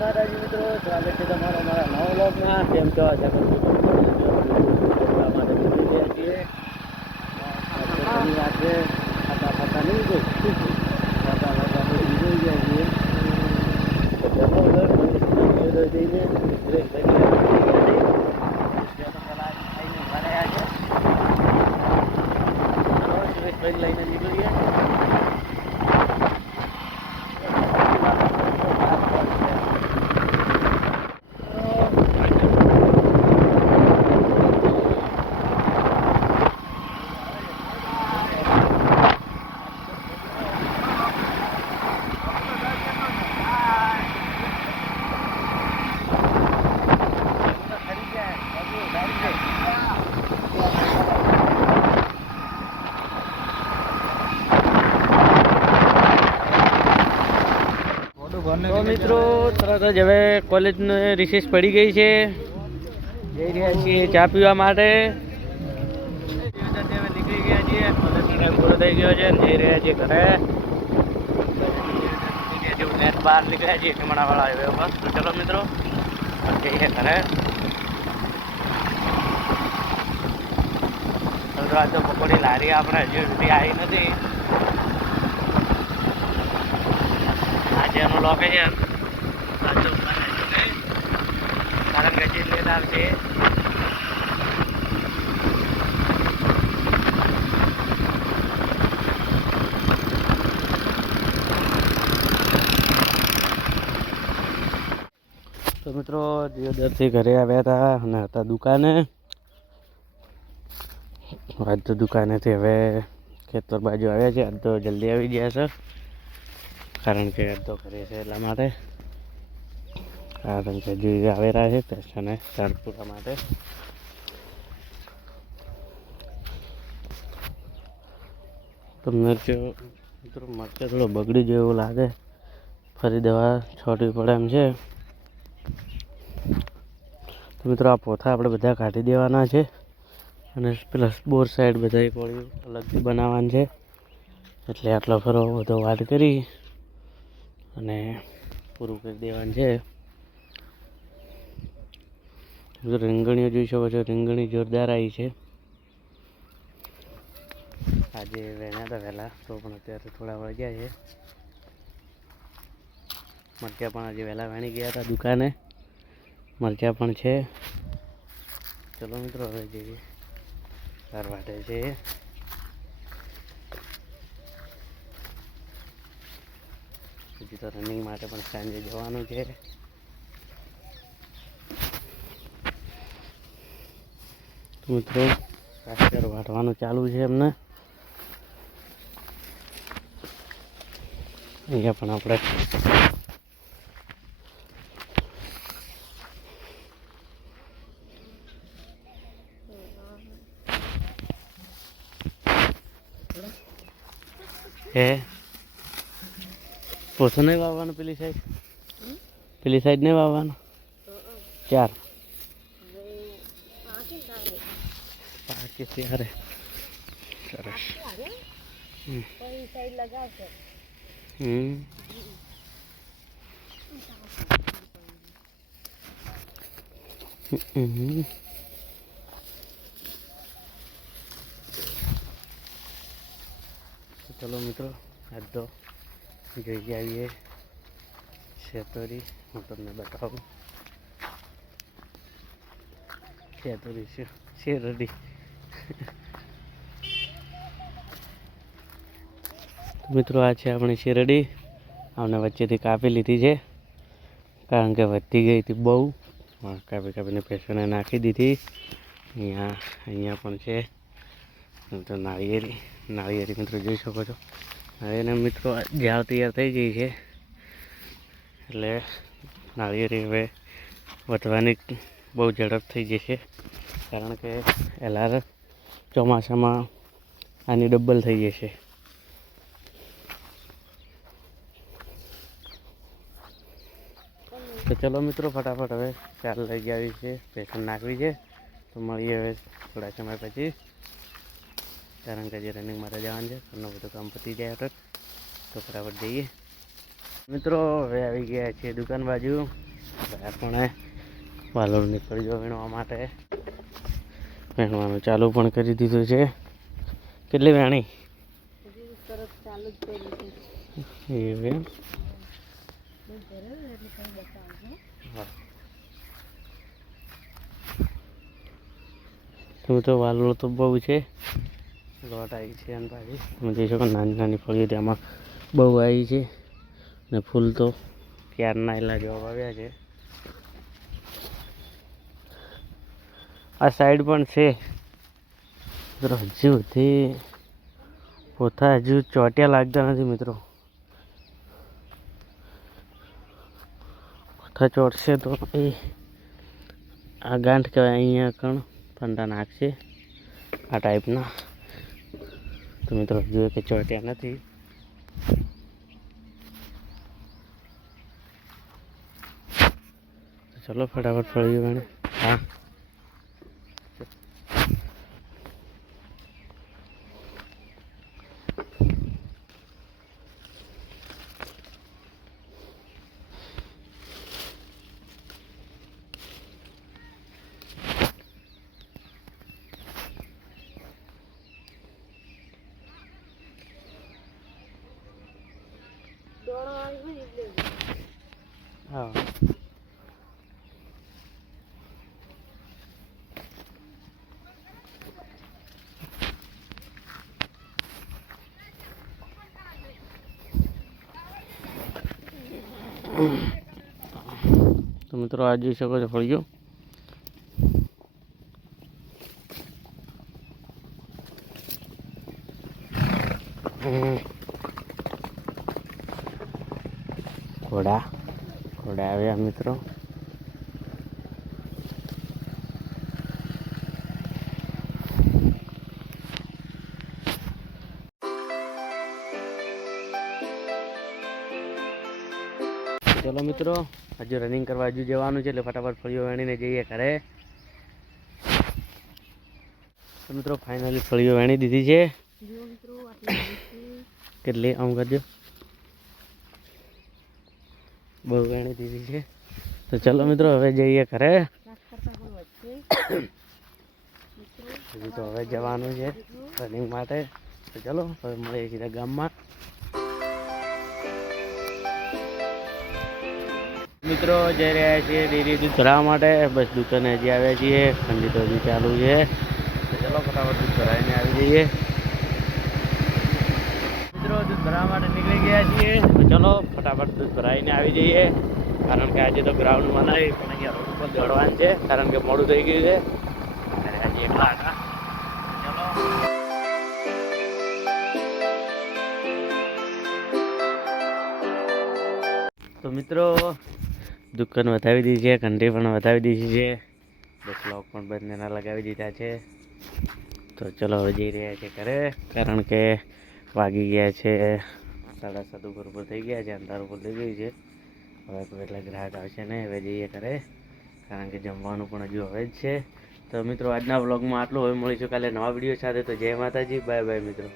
માતાજી મિત્રો, સ્વાગત છે તમારો અમારા નવા વ્લોગમાં. કેમ છો? આશા કરું છું તમે માટે નીકળી ગયા છીએ. આજે ખાતા ખાતા નહીં ગઈ ખાતા ખાતા નીકળી ગયા છીએ. તો ચલો જઈને લઈને નીકળીએ. તો મિત્રો તરત જ હવે કોલેજને રિસેસ પડી ગઈ છે. જઈ રહ્યા છીએ ચા પીવા માટે. નીકળી ગયા છીએ, કોલેજ પૂરો થઈ ગયો છે. જઈ રહ્યા છીએ ઘરે. બહાર નીકળ્યા છીએ કમણાવાળા હાઈવે ઉપર. તો ચલો મિત્રો જઈએ ઘરે. આજ તો બપોરની લારી આપણે હજુ સુધી આવી નથી. આજે એનું લોકેશન કારણ કે જિલ્લેદાર છે. તો મિત્રો દિયોદરથી ઘરે આવ્યા હતા અને હતા દુકાને. આજ તો દુકાનેથી હવે ખેતર બાજુ આવ્યા છે. આજ તો જલ્દી આવી ગયા છે કારણ કે આજ તો ઘરે છે એટલા માટે. કારણ કે હજુ આવેલા છે પેશને ચાંદપુરા માટે. તમને મિત્રો મરચાં થોડો બગડી ગયો એવું લાગે, ફરી દવા છોડવી પડે એમ છે. તો મિત્રો આ પોથા આપણે બધા કાઢી દેવાના છે અને પ્લસ બોર સાઈડ બધા કોળીઓ અલગથી બનાવવાનું છે. એટલે આટલો ફરો બધો વાત કરી અને પૂરું કરી દેવાનું છે. રીંગણીઓ જોઈ શકો છો, રીંગણી જોરદાર આવી છે. આજે વેણ્યા હતા વહેલા તો પણ અત્યારે થોડા વળગ્યા છે. મરચાં પણ આજે વહેલા વેણી ગયા હતા દુકાને. મરચાં પણ છે. ચલો મિત્રો હવે જઈએ ઘર વાટે છે. હજી તો રનિંગ માટે પણ સાંજે જવાનું છે. મિત્રો કાસ્ટર વાટવાનું ચાલુ છે એમને. અહીંયા પણ આપણે પોથો નહીં વાવવાનું પેલી સાઈડ નહીં વાવવાનું. 4 પાકે ત્યારે સરસ. ચલો મિત્રો આજ તો જઈ આવીએ શેતોરી. હું તમને બતાવું શેતોરી શેરડી. મિત્રો આ છે આપણી શેરડી. આમને વચ્ચેથી કાપી લીધી છે કારણ કે વધતી ગઈ હતી બહુ. કાપીને પેશને નાખી દીધી. અહીંયા પણ છે તો નાળિયેરી મિત્રો જોઈ શકો છો. હવે મિત્રો ઝાડ તૈયાર થઈ ગઈ છે એટલે નાળિયેરી હવે વધવાની બહુ ઝડપ થઈ જશે કારણ કે એલાર ચોમાસામાં આની ડબલ થઈ જશે. તો ચલો મિત્રો ફટાફટ હવે ચાલ લઈ આવી છે, પેશન નાખવી છે. તો મળીએ હવે થોડા સમય પછી, કારણ કે જે રનિંગ માટે જવાનું છે. ઘરનું બધું કામ પતી જાય તો ફટાફટ જઈએ. મિત્રો હવે આવી ગયા છીએ દુકાન બાજુ. આપણે વાલોડની ફળીઓ વીણવા માટે વીણવાનું ચાલુ પણ કરી દીધું છે. કેટલી વેણી એવું? તમે તો વાલોળ તો બહુ છે, લોટ આવી છે અને પાછી તમે જોઈ શકો નાની નાની ફળીઓ તેમાં બહુ આવી છે ને ફૂલ તો ક્યારના એલા જવાબ આવ્યા છે. આ સાઈડ પણ છે મિત્રો, હજુ સુધી પોતા હજુ ચોટ્યા લાગતા નથી મિત્રો. પોતા ચોટશે તો એ આ ગાંઠ કહેવાય, અહીંયા કણ ફંડા નાખશે આ ટાઈપના. તો મિત્રો હજુ કે ચોટ્યા નથી. ચલો ફટાફટ ફળીઓ વેણે. હા હા તો મિત્રો આ જોઈ શકો છો ફળીઓ. ઘોડા આવ્યા મિત્રો. ચલો મિત્રો હજુ રનિંગ કરવા હજુ જવાનું છે એટલે ફટાફટ ફળીઓ વેણીને જઈએ ઘરે. તો મિત્રો ફાઇનલી ફળીઓ વેણી દીધી છે. કેટલી આમ કરજો, બહુ વેણી દીધી છે. તો ચલો મિત્રો હવે જઈએ ઘરે. હજુ તો હવે જવાનું છે રનિંગ માટે. તો ચલો હવે મળીએ સીધા ગામમાં. મિત્રો જઈ રહ્યા છીએ ડેરી દૂધ ભરાવવા માટે. બસ દુકાને હજી આવ્યા છીએ, ઠંડી તો હજી ચાલુ છે. તો ચલો ફટાફટ દૂધ ભરાવીને આવી જઈએ. મિત્રો દૂધ ભરાવવા માટે નીકળી ગયા છીએ. તો ચલો ફટાફટ દૂધ ભરાવીને આવી જઈએ. કારણ કે આજે તો ગ્રાઉન્ડમાં નહીં પણ અહીંયા રોડ પર દોડવાનું છે, કારણ કે મોડું થઈ ગયું છે. ત્યારે આજે એકલા હતા. ચલો તો મિત્રો દુકાન વધાવી દીધી છે, ઘંટી પણ વધાવી દીધી છે, બસ લોક પણ બંનેના લગાવી દીધા છે. તો ચલો હવે જઈ રહ્યા છે ઘરે, કારણ કે વાગી ગયા છે 7:30 ઉપર થઈ ગયા છે, અંધાર ઉપર થઈ ગયું છે. હવે કોઈ એટલા ગ્રાહક આવશે નહીં. હવે જઈએ ઘરે, કારણ કે જમવાનું પણ હજુ હવે જ છે. તો મિત્રો આજના વ્લોગમાં આટલું. હવે મળીશું કાલે નવા વિડીયો સાથે. તો જય માતાજી, બાય બાય મિત્રો.